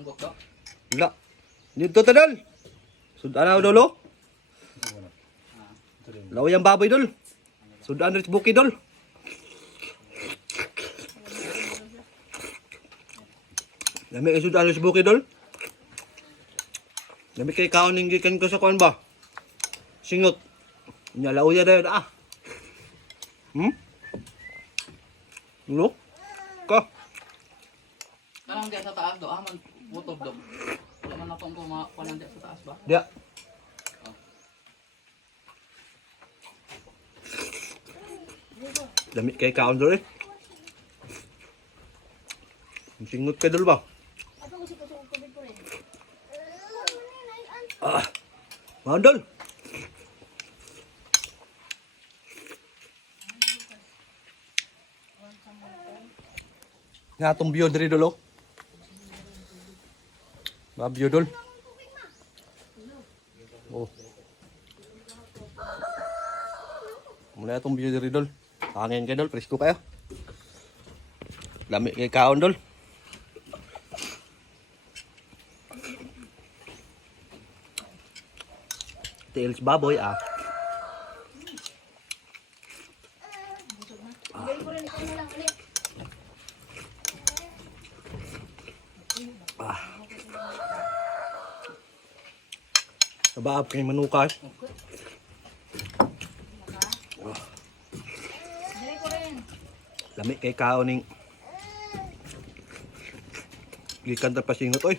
Tanggok to. Wala. Dito ta dol. Sudan na dolo. Law yang baboy dol. Sudan rin buki dol. Lami kay sudan rin buki dol. Lami kay kaon ning gikan ko sa kuan ba? Singot. Nya law ya dayon ah. Lo? Ka. Kanang diya sa taas do, man butob do. Wala man akong kumakuan diya sa taas ba? Dia. Dami kay kaon dol eh. Singot kay dol ba? Ah. Mandol. Nga atong view diri dolo. Ba view dol. Oh. Mula atong view diri dol. Hangin kay dol, presko kayo. Lami kay kaon dol. Tails baboy ah. Sabaab kay manukas. Lami kay kaon ning gikan ta pasingot oy.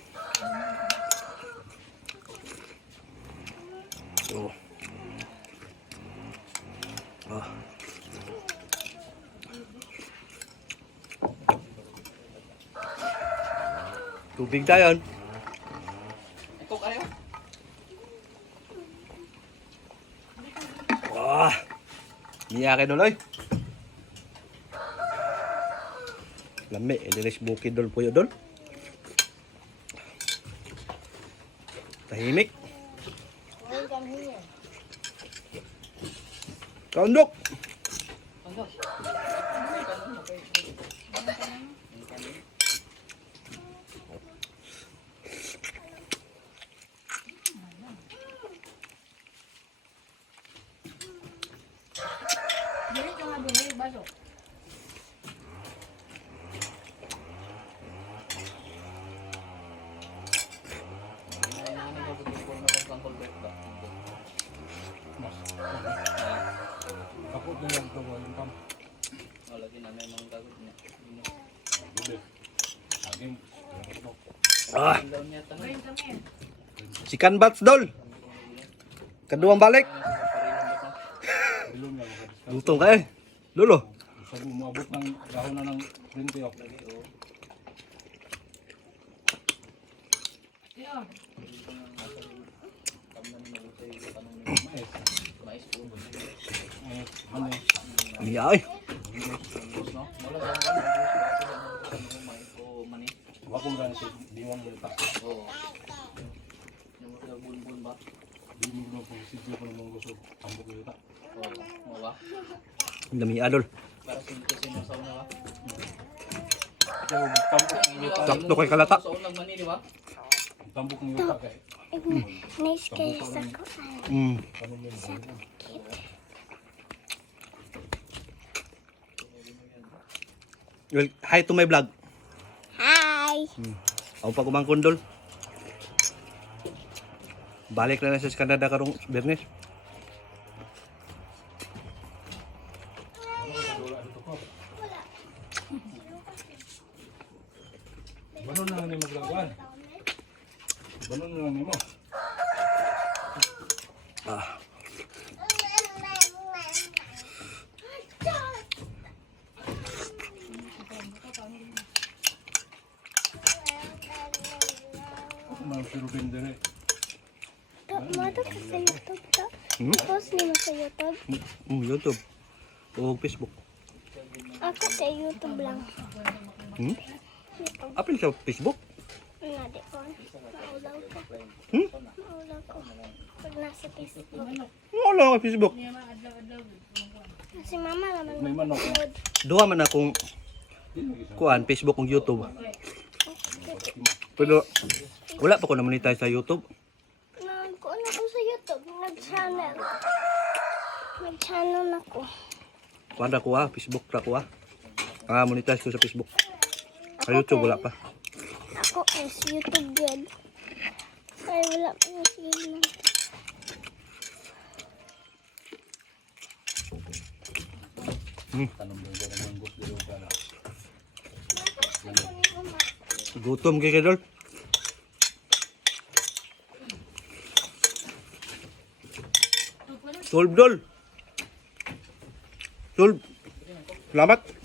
Oh. Ah. Tubig tayo. Ikaw kayo? Wah. Niya kay doloy. Lami, edilis bukid dol puyo dol. Tahimik. Kaundok. Tanggok. Jadi cuma boleh basok. Takot na lang ito yung tam. Lagi na may mga gagot niya. Bude. Aging. Ah, Ilaw niya tanong. Main kami. chicken bats dol. Kaduang balik. Ilong nga. Makadiskan. Lutong ka eh. Lolo. Sabi umabot ng dahon na ng 20 o. Yo. Mais. Mais po. Mais. Ano eh. Ay. No? Wala lang. Mais po mani. Wako mo gano'n siya. Diwang mo ito. Oo. Yung mga bun-bun ba? Di mo gano'n kung sidyo ko namang gusto. Tambok ko ito. Oo. Mo ba? Dami adol. Para sinusaw na ba? Kaya tambok ng yuta. Sakto kay kalata. Sa unang mani, di ba? Tambok ng yuta kay. Nice kayo sa ko. Mm. Ano mo yun? Well, hi to my vlog. Hi! Ako pa kumang kondol. Balik na sa Canada karong Bernes. Banon na lang ni maglagwan. Banon na lang ni mo. Ah. Ako man si Ruben dire. Mata ka sa YouTube to. Hmm? Post niyo sa YouTube. YouTube. O Facebook. Ako sa YouTube lang. Hmm? Apil sa Facebook? Nadi ko. Maulaw ko. Hmm? Maulaw ko. Pag nasa Facebook. Wala ka Facebook. Si mama naman May manok. mag-upload. Duha man akong kuan Facebook ug YouTube. Pero wala pa ko na-monetize sa YouTube. Nagkuhan ako sa YouTube. Nag-channel. Nag-channel ako. Kuan ra ko Facebook ra ko monetize ko sa Facebook. Sa YouTube wala pa. Ako is YouTube good. Ay, wala pa yung signal. Tanong mo dyan ang manggos dito ka na. Gutom kay Kadol. Solve dol. Solve. Salamat.